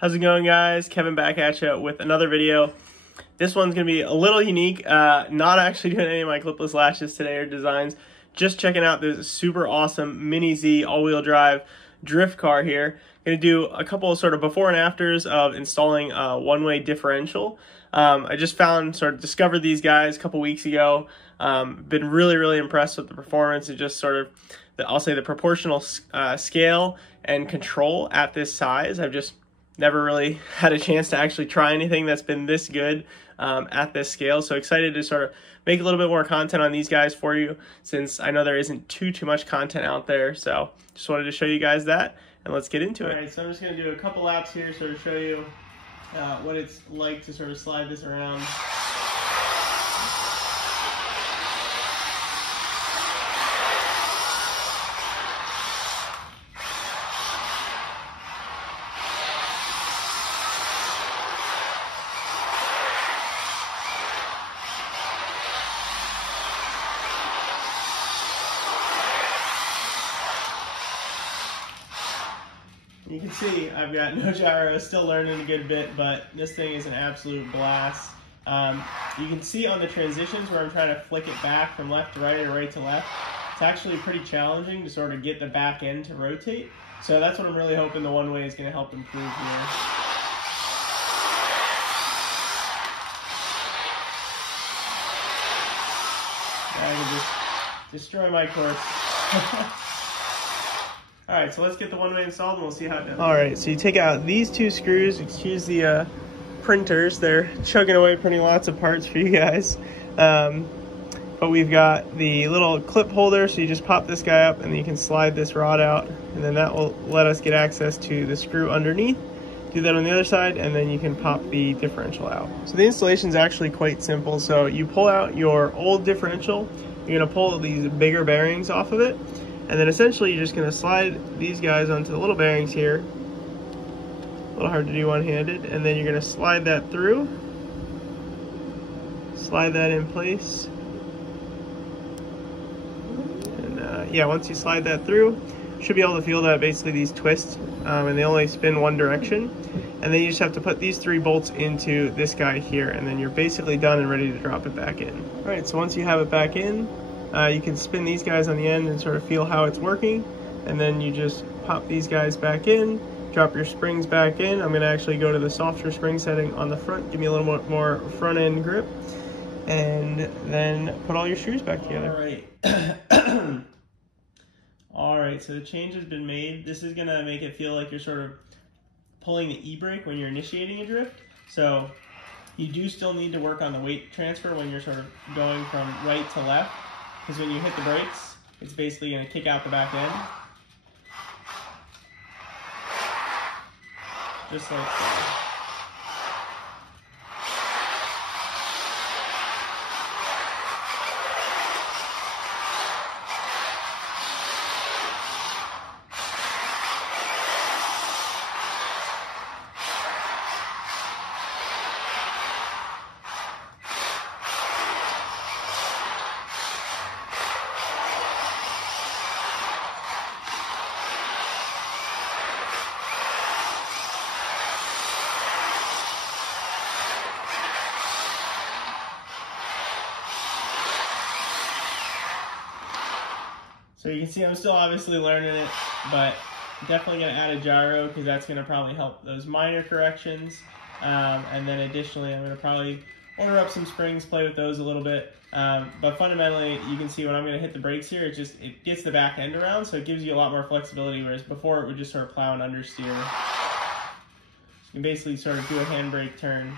How's it going, guys? Kevin back at you with another video. This one's going to be a little unique. Not actually doing any of my clipless lashes today or designs. Just checking out this super awesome Mini-Z all-wheel drive drift car here. Going to do a couple of sort of before and afters of installing a one-way differential. I just discovered these guys a couple weeks ago. Been really impressed with the performance and just sort of, I'll say, the proportional scale and control at this size. I've just never really had a chance to actually try anything that's been this good at this scale. So excited to sort of make a little bit more content on these guys for you, since I know there isn't too much content out there. So just wanted to show you guys that, and let's get into it. All right, so I'm just going to do a couple laps here, sort of show you what it's like to sort of slide this around. You can see I've got no gyro, still learning a good bit, but this thing is an absolute blast. You can see on the transitions where I'm trying to flick it back from left to right or right to left, it's actually pretty challenging to sort of get the back end to rotate. So that's what I'm really hoping the one way is going to help improve here. I can just destroy my course. Alright, so let's get the one-way installed and we'll see how it does. Alright, so you take out these two screws. Excuse the printers, they're chugging away printing lots of parts for you guys. But we've got the little clip holder, so you just pop this guy up and then you can slide this rod out, and then that will let us get access to the screw underneath. Do that on the other side, and then you can pop the differential out. So the installation is actually quite simple. So you pull out your old differential, you're going to pull these bigger bearings off of it, and then essentially you're just going to slide these guys onto the little bearings here. A little hard to do one-handed. And then you're going to slide that through. Slide that in place. And yeah, once you slide that through, you should be able to feel that basically these twist, and they only spin one direction. And then you just have to put these 3 bolts into this guy here, and then you're basically done and ready to drop it back in. Alright, so once you have it back in, you can spin these guys on the end and sort of feel how it's working, and then you just pop these guys back in, drop your springs back in. I'm going to actually go to the softer spring setting on the front, give me a little more front end grip, and then put all your screws back together. Alright. Alright, so the change has been made. This is going to make it feel like you're sort of pulling the e-brake when you're initiating a drift. So you do still need to work on the weight transfer when you're sort of going from right to left, because when you hit the brakes, it's basically going to kick out the back end. Just like that. So you can see I'm still obviously learning it, but definitely going to add a gyro because that's going to probably help those minor corrections. And then additionally, I'm going to probably order up some springs, play with those a little bit. But fundamentally, you can see when I'm going to hit the brakes here, it gets the back end around, so it gives you a lot more flexibility, whereas before it would just sort of plow and understeer. So you can basically sort of do a handbrake turn.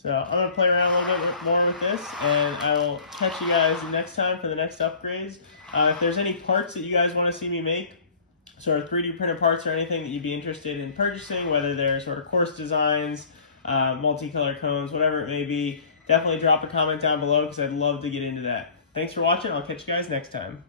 So I'm going to play around a little bit more with this, and I will catch you guys next time for the next upgrades. If there's any parts that you guys want to see me make, sort of 3D printed parts or anything that you'd be interested in purchasing, whether they're sort of course designs, multicolor cones, whatever it may be, definitely drop a comment down below because I'd love to get into that. Thanks for watching. I'll catch you guys next time.